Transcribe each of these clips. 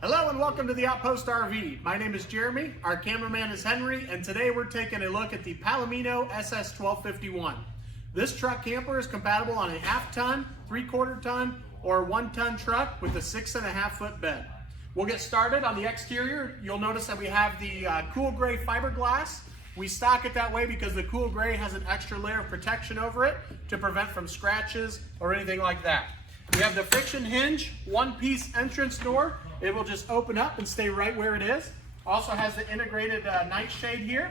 Hello and welcome to the Outpost RV. My name is Jeremy, our cameraman is Henry, and today we're taking a look at the Palomino SS1251. This truck camper is compatible on a half-ton, three-quarter-ton, or one-ton truck with a 6.5-foot bed. We'll get started on the exterior. You'll notice that we have the cool gray fiberglass. We stock it that way because the cool gray has an extra layer of protection over it to prevent from scratches or anything like that. We have the friction hinge, one-piece entrance door. It will just open up and stay right where it is. Also has the integrated night shade here.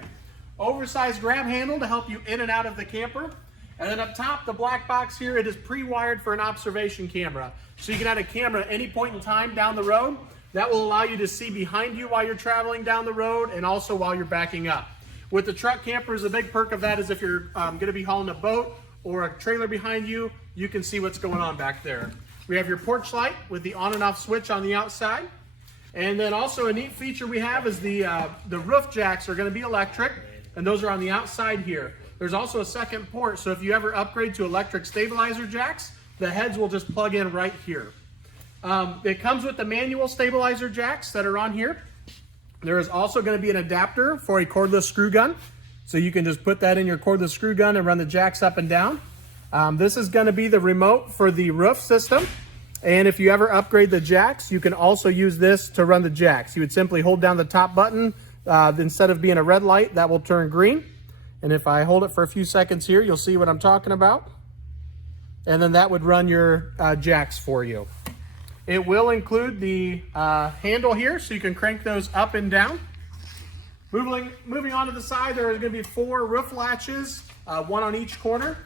Oversized grab handle to help you in and out of the camper. And then up top, the black box here, it is pre-wired for an observation camera. So you can add a camera at any point in time down the road. That will allow you to see behind you while you're traveling down the road and also while you're backing up. With the truck campers, a big perk of that is if you're going to be hauling a boat or a trailer behind you, you can see what's going on back there. We have your porch light with the on and off switch on the outside. And then also a neat feature we have is the roof jacks are going to be electric, and those are on the outside here. There's also a second port, so if you ever upgrade to electric stabilizer jacks, the heads will just plug in right here. It comes with the manual stabilizer jacks that are on here. There is also going to be an adapter for a cordless screw gun. So you can just put that in your cordless screw gun and run the jacks up and down. This is going to be the remote for the roof system. And if you ever upgrade the jacks, you can also use this to run the jacks. You would simply hold down the top button. Instead of being a red light, that will turn green. And if I hold it for a few seconds here, you'll see what I'm talking about. And then that would run your jacks for you. It will include the handle here, so you can crank those up and down. Moving on to the side, there is going to be 4 roof latches, one on each corner.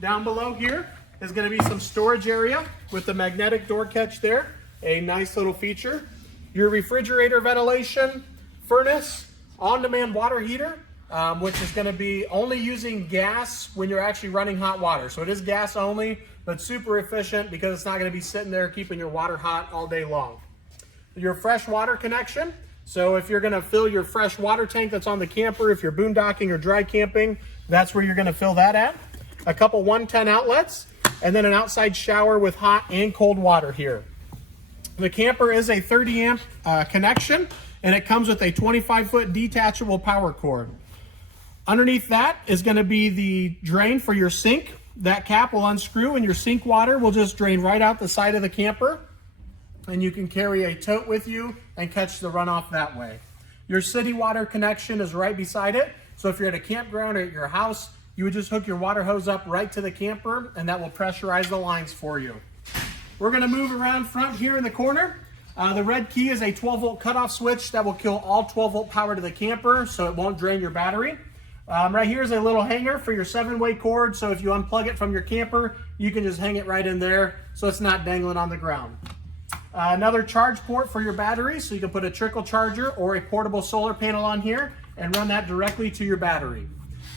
Down below here is going to be some storage area with the magnetic door catch there, a nice little feature. Your refrigerator ventilation, furnace, on-demand water heater, which is going to be only using gas when you're actually running hot water. So it is gas only, but super efficient because it's not going to be sitting there keeping your water hot all day long. Your fresh water connection. So if you're going to fill your fresh water tank that's on the camper, if you're boondocking or dry camping, that's where you're going to fill that at. A couple 110 outlets, and then an outside shower with hot and cold water here. The camper is a 30 amp connection, and it comes with a 25-foot detachable power cord. Underneath that is going to be the drain for your sink. That cap will unscrew and your sink water will just drain right out the side of the camper. And you can carry a tote with you and catch the runoff that way. Your city water connection is right beside it. So if you're at a campground or at your house, you would just hook your water hose up right to the camper and that will pressurize the lines for you. We're going to move around front here in the corner. The red key is a 12-volt cutoff switch that will kill all 12-volt power to the camper so it won't drain your battery. Right here is a little hanger for your 7-way cord, so if you unplug it from your camper, you can just hang it right in there so it's not dangling on the ground. Another charge port for your battery, so you can put a trickle charger or a portable solar panel on here and run that directly to your battery.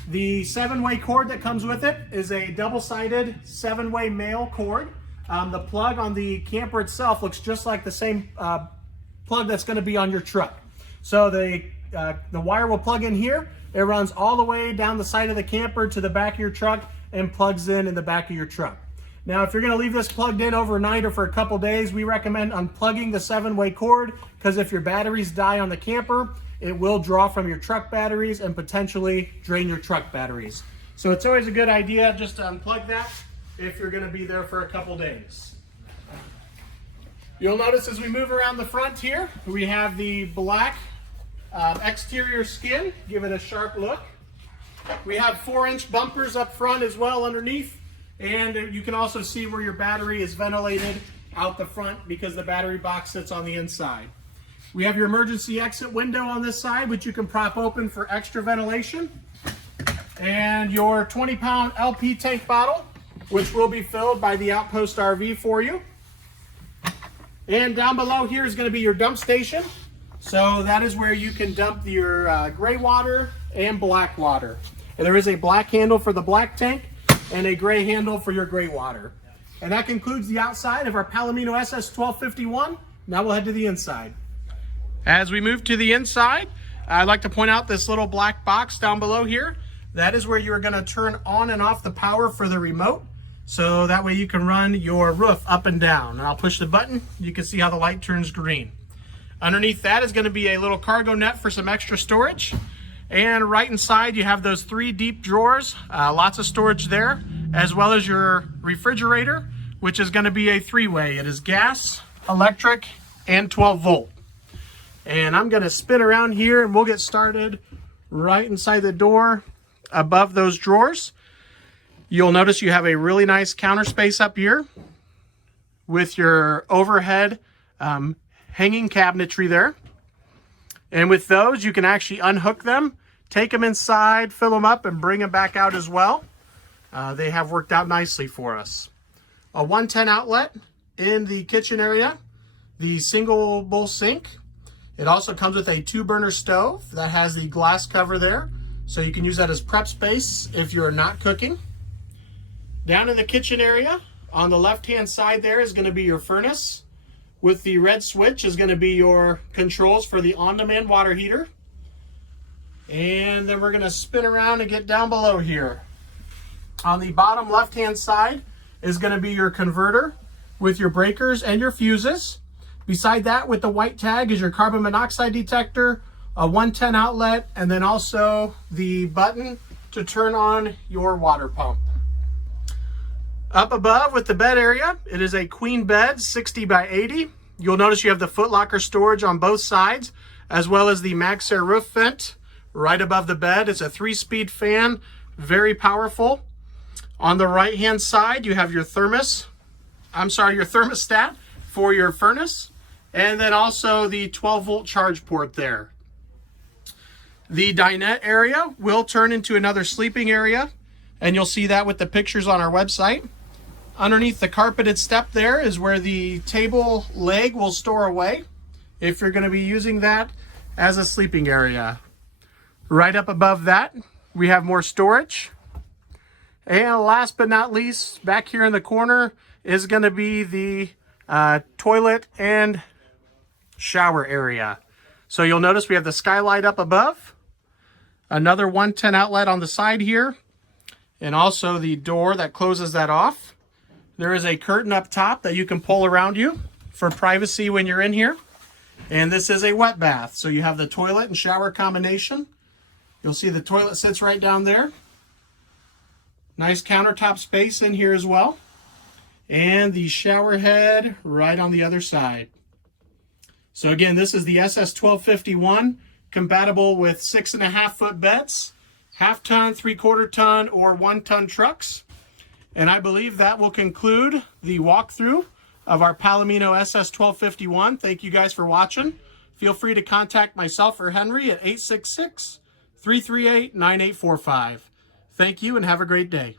The 7-way cord that comes with it is a double-sided 7-way male cord. The plug on the camper itself looks just like the same plug that's going to be on your truck. So the wire will plug in here. It runs all the way down the side of the camper to the back of your truck and plugs in the back of your truck. Now, if you're going to leave this plugged in overnight or for a couple days, we recommend unplugging the 7-way cord because if your batteries die on the camper, it will draw from your truck batteries and potentially drain your truck batteries. So it's always a good idea just to unplug that if you're going to be there for a couple days. You'll notice as we move around the front here, we have the black exterior skin. Give it a sharp look. We have 4-inch bumpers up front as well underneath. And you can also see where your battery is ventilated out the front because the battery box sits on the inside. We have your emergency exit window on this side, which you can prop open for extra ventilation. And your 20-pound LP tank bottle, which will be filled by the Outpost RV for you. And down below here is going to be your dump station. So that is where you can dump your gray water and black water. And there is a black handle for the black tank and a gray handle for your gray water. And that concludes the outside of our Palomino SS1251. Now we'll head to the inside. As we move to the inside, I'd like to point out this little black box down below here. That is where you're going to turn on and off the power for the remote. So that way you can run your roof up and down. And I'll push the button. You can see how the light turns green. Underneath that is going to be a little cargo net for some extra storage. And right inside you have those 3 deep drawers, lots of storage there, as well as your refrigerator, which is going to be a 3-way. It is gas, electric, and 12 volt. And I'm going to spin around here and we'll get started right inside the door above those drawers. You'll notice you have a really nice counter space up here with your overhead hanging cabinetry there. And with those, you can actually unhook them, take them inside, fill them up, and bring them back out as well. They have worked out nicely for us. A 110 outlet in the kitchen area, the single bowl sink. It also comes with a 2-burner stove that has the glass cover there, so you can use that as prep space if you're not cooking. Down in the kitchen area, on the left-hand side there is going to be your furnace. With the red switch is going to be your controls for the on-demand water heater. And then we're going to spin around and get down below here. On the bottom left-hand side is going to be your converter with your breakers and your fuses. Beside that, with the white tag, is your carbon monoxide detector, a 110 outlet, and then also the button to turn on your water pump. Up above with the bed area, it is a queen bed, 60 by 80. You'll notice you have the footlocker storage on both sides, as well as the MaxxAir roof vent right above the bed. It's a 3-speed fan, very powerful. On the right-hand side, you have your thermostat for your furnace, and then also the 12-volt charge port there. The dinette area will turn into another sleeping area, and you'll see that with the pictures on our website. Underneath the carpeted step there is where the table leg will store away if you're going to be using that as a sleeping area. Right up above that, we have more storage. And last but not least, back here in the corner is going to be the toilet and shower area. So you'll notice we have the skylight up above, another 110 outlet on the side here, and also the door that closes that off. There is a curtain up top that you can pull around you for privacy when you're in here. And this is a wet bath. So you have the toilet and shower combination. You'll see the toilet sits right down there. Nice countertop space in here as well. And the shower head right on the other side. So again, this is the SS1251, compatible with 6.5-foot beds, 1/2-ton, 3/4-ton, or 1-ton trucks. And I believe that will conclude the walkthrough of our Palomino SS1251. Thank you guys for watching. Feel free to contact myself or Henry at 866-338-9845. Thank you and have a great day.